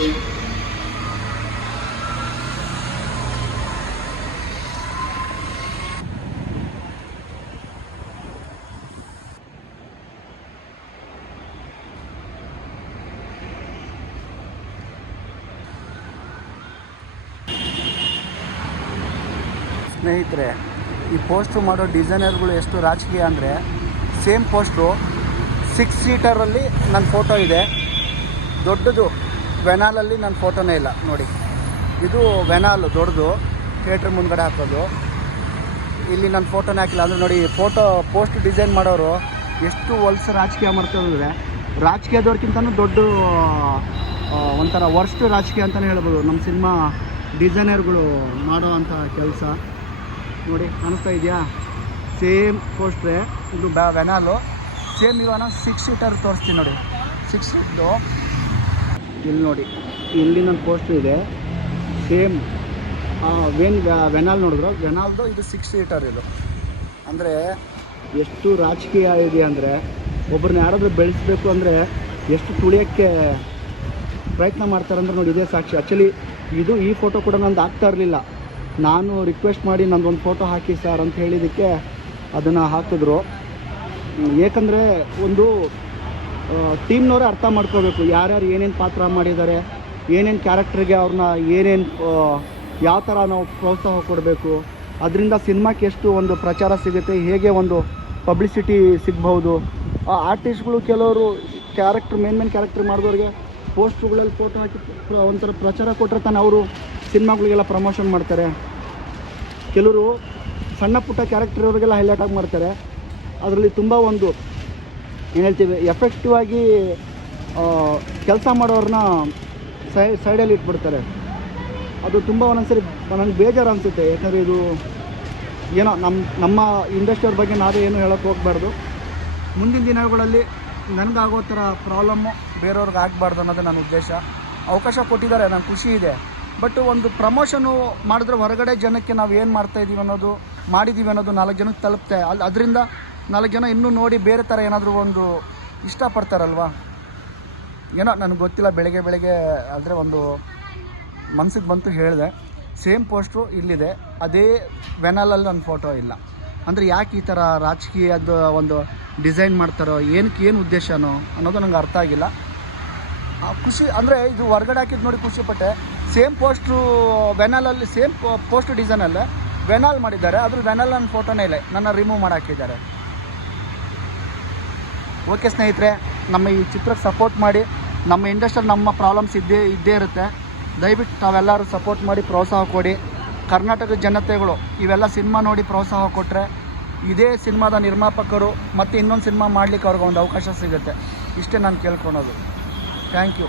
ಸ್ನೇಹಿತರೆ, ಈ ಪೋಸ್ಟ್ರು ಮಾಡೋ ಡಿಸೈನರ್ಗಳು ಎಷ್ಟು ರಾಜಕೀಯ ಅಂದರೆ, ಸೇಮ್ ಪೋಸ್ಟ್ರು 6 ಸೀಟರಲ್ಲಿ ನನ್ನ ಫೋಟೋ ಇದೆ, ದೊಡ್ಡದು ವೆನಾಲಲ್ಲಿ ನನ್ನ ಫೋಟೋನೇ ಇಲ್ಲ ನೋಡಿ. ಇದು ವೆನಾಲ್ ದೊಡ್ಡದು, ಥಿಯೇಟ್ರ್ ಮುಂದ್ಗಡೆ ಹಾಕೋದು. ಇಲ್ಲಿ ನನ್ನ ಫೋಟೋನೇ ಹಾಕಿಲ್ಲ ಅಂದರೆ ನೋಡಿ, ಪೋಸ್ಟ್ ಡಿಸೈನ್ ಮಾಡೋರು ಎಷ್ಟು ಹೊಲ್ಸು ರಾಜಕೀಯ ಮಾಡ್ತಾರೆ ಅಂದರೆ, ರಾಜಕೀಯದವ್ರಿಗಿಂತನೂ ದೊಡ್ಡ ಒಂಥರ ವರ್ಸ್ಟ್ ರಾಜಕೀಯ ಅಂತಲೇ ಹೇಳ್ಬೋದು ನಮ್ಮ ಸಿನಿಮಾ ಡಿಸೈನರ್ಗಳು ಮಾಡೋ ಅಂಥ ಕೆಲಸ. ನೋಡಿ ಕಾಣಿಸ್ತಾ ಇದೆಯಾ? ಸೇಮ್ ಪೋಸ್ಟ್ರೆ, ಇದು ವೆನಾಲು. ಸೇಮ್ ಇವಾಗ 6 ಸೀಟರ್ ತೋರಿಸ್ತೀನಿ ನೋಡಿ. 6 ಸೀಟ್ದು ಇಲ್ಲಿ ನೋಡಿ, ಇಲ್ಲಿ ನನ್ನ ಪೋಸ್ಟ್ರು ಇದೆ. ಸೇಮ್ ವೆನಾಲ್ ನೋಡಿದ್ರು, ವೆನಾಲ್ದು ಇದು 6 ಸೀಟರ್. ಇದು ಅಂದರೆ ಎಷ್ಟು ರಾಜಕೀಯ ಇದೆ ಅಂದರೆ, ಒಬ್ಬರನ್ನ ಯಾರಾದರೂ ಬೆಳೆಸಬೇಕು ಅಂದರೆ ಎಷ್ಟು ತುಳಿಯೋಕ್ಕೆ ಪ್ರಯತ್ನ ಮಾಡ್ತಾರೆ ಅಂದರೆ ನೋಡಿ, ಇದೇ ಸಾಕ್ಷಿ. ಆ್ಯಕ್ಚುಲಿ ಈ ಫೋಟೋ ಕೂಡ ನಂದು ಆಗ್ತಾ ಇರಲಿಲ್ಲ. ನಾನು ರಿಕ್ವೆಸ್ಟ್ ಮಾಡಿ ನಂದೊಂದು ಫೋಟೋ ಹಾಕಿ ಸರ್ ಅಂತ ಹೇಳಿದ್ದಕ್ಕೆ ಅದನ್ನು ಹಾಕಿದ್ರು. ಏಕೆಂದರೆ ಒಂದು ಟೀಮ್ನವರೇ ಅರ್ಥ ಮಾಡ್ಕೋಬೇಕು, ಯಾರ್ಯಾರು ಏನೇನು ಪಾತ್ರ ಮಾಡಿದ್ದಾರೆ, ಏನೇನು ಕ್ಯಾರೆಕ್ಟ್ರಿಗೆ ಅವ್ರನ್ನ ಯಾವ ಥರ ನಾವು ಪ್ರೋತ್ಸಾಹ ಕೊಡಬೇಕು, ಅದರಿಂದ ಸಿನಿಮಾಕ್ಕೆ ಎಷ್ಟು ಒಂದು ಪ್ರಚಾರ ಸಿಗುತ್ತೆ, ಹೇಗೆ ಒಂದು ಪಬ್ಲಿಸಿಟಿ ಸಿಗ್ಬೋದು. ಆ ಆರ್ಟಿಸ್ಟ್ಗಳು ಕೆಲವರು ಮೇನ್ ಕ್ಯಾರೆಕ್ಟರ್ ಮಾಡಿದವ್ರಿಗೆ ಪೋಸ್ಟ್ಗಳಲ್ಲಿ ಫೋಟೋ ಹಾಕಿ ಒಂಥರ ಪ್ರಚಾರ ಕೊಟ್ಟರೆ ತಾನೆ ಅವರು ಸಿನಿಮಾಗಳಿಗೆಲ್ಲ ಪ್ರಮೋಷನ್ ಮಾಡ್ತಾರೆ. ಕೆಲವರು ಸಣ್ಣ ಪುಟ್ಟ ಕ್ಯಾರೆಕ್ಟರ್ ಅವ್ರಿಗೆಲ್ಲ ಹೈಲೈಟ್ ಆಗಿ ಮಾಡ್ತಾರೆ. ಅದರಲ್ಲಿ ತುಂಬ ಒಂದು ಏನು ಹೇಳ್ತೀವಿ, ಎಫೆಕ್ಟಿವ್ ಆಗಿ ಕೆಲಸ ಮಾಡೋರನ್ನ ಸೈಡಲ್ಲಿ ಇಟ್ಬಿಡ್ತಾರೆ. ಅದು ತುಂಬ ಒಂದೊಂದ್ಸರಿ ನನಗೆ ಬೇಜಾರು ಅನಿಸುತ್ತೆ. ಯಾಕಂದರೆ ಇದು ಏನೋ ನಮ್ಮ ಇಂಡಸ್ಟ್ರಿಯವ್ರ ಬಗ್ಗೆ ನಾವೇ ಏನು ಹೇಳೋಕ್ಕೆ ಹೋಗಬಾರ್ದು. ಮುಂದಿನ ದಿನಗಳಲ್ಲಿ ನನಗಾಗೋ ಥರ ಪ್ರಾಬ್ಲಮ್ಮು ಬೇರೆಯವ್ರಿಗೆ ಆಗಬಾರ್ದು ಅನ್ನೋದು ನನ್ನ ಉದ್ದೇಶ. ಅವಕಾಶ ಕೊಟ್ಟಿದ್ದಾರೆ, ನನಗೆ ಖುಷಿ ಇದೆ. ಬಟ್ ಒಂದು ಪ್ರಮೋಷನು ಮಾಡಿದ್ರೆ ಹೊರಗಡೆ ಜನಕ್ಕೆ ನಾವು ಏನು ಮಾಡ್ತಾಯಿದ್ದೀವಿ ಅನ್ನೋದು, ಮಾಡಿದ್ದೀವಿ ಅನ್ನೋದು 4 ಜನಕ್ಕೆ ತಲುಪ್ತೆ. ಅದರಿಂದ 4 ಜನ ಇನ್ನೂ ನೋಡಿ ಬೇರೆ ಥರ ಏನಾದರೂ ಒಂದು ಇಷ್ಟಪಡ್ತಾರಲ್ವ. ಏನೋ ನನಗೆ ಗೊತ್ತಿಲ್ಲ, ಬೆಳಗ್ಗೆ ಅಂದರೆ ಒಂದು ಮನ್ಸಿಗೆ ಬಂತು ಹೇಳಿದೆ. ಸೇಮ್ ಪೋಸ್ಟ್ರು ಇಲ್ಲಿದೆ, ಅದೇ ವೆನಾಲಲ್ಲಿ ನನ್ನ ಫೋಟೋ ಇಲ್ಲ. ಅಂದರೆ ಯಾಕೆ ಈ ಥರ ರಾಜಕೀಯದ ಒಂದು ಡಿಸೈನ್ ಮಾಡ್ತಾರೋ, ಏನು ಉದ್ದೇಶನೋ ಅನ್ನೋದು ನಂಗೆ ಅರ್ಥ ಆಗಿಲ್ಲ. ಖುಷಿ ಅಂದರೆ ಇದು ಹೊರಗಡೆ ಹಾಕಿದ್ದು ನೋಡಿ ಖುಷಿಪಟ್ಟೆ. ಸೇಮ್ ಪೋಸ್ಟ್ರು ವೆನಾಲಲ್ಲಿ, ಸೇಮ್ ಪೋಸ್ಟ್ ಡಿಸೈನಲ್ಲೇ ವೆನಾಲ್ ಮಾಡಿದ್ದಾರೆ. ಅದ್ರ ವೆನಾಲ್ ನನ್ನ ಫೋಟೋನೇ ಇಲ್ಲ, ನನ್ನ ರಿಮೂವ್ ಮಾಡಿ ಹಾಕಿದ್ದಾರೆ. ಓಕೆ ಸ್ನೇಹಿತರೆ, ನಮ್ಮ ಈ ಚಿತ್ರಕ್ಕೆ ಸಪೋರ್ಟ್ ಮಾಡಿ. ನಮ್ಮ ಇಂಡಸ್ಟ್ರಿಯಲ್ಲಿ ನಮ್ಮ ಪ್ರಾಬ್ಲಮ್ಸ್ ಇದ್ದೇ ಇರುತ್ತೆ. ದಯವಿಟ್ಟು ತಾವೆಲ್ಲರೂ ಸಪೋರ್ಟ್ ಮಾಡಿ ಪ್ರೋತ್ಸಾಹ ಕೊಡಿ. ಕರ್ನಾಟಕದ ಜನತೆಗಳು ಇವೆಲ್ಲ ಸಿನಿಮಾ ನೋಡಿ ಪ್ರೋತ್ಸಾಹ ಕೊಟ್ಟರೆ ಇದೇ ಸಿನಿಮಾದ ನಿರ್ಮಾಪಕರು ಮತ್ತು ಇನ್ನೊಂದು ಸಿನಿಮಾ ಮಾಡಲಿಕ್ಕೆ ಅವ್ರಿಗೆ ಒಂದು ಅವಕಾಶ ಸಿಗುತ್ತೆ. ಇಷ್ಟೇ ನಾನು ಕೇಳ್ಕೊಳೋದು. Thank you.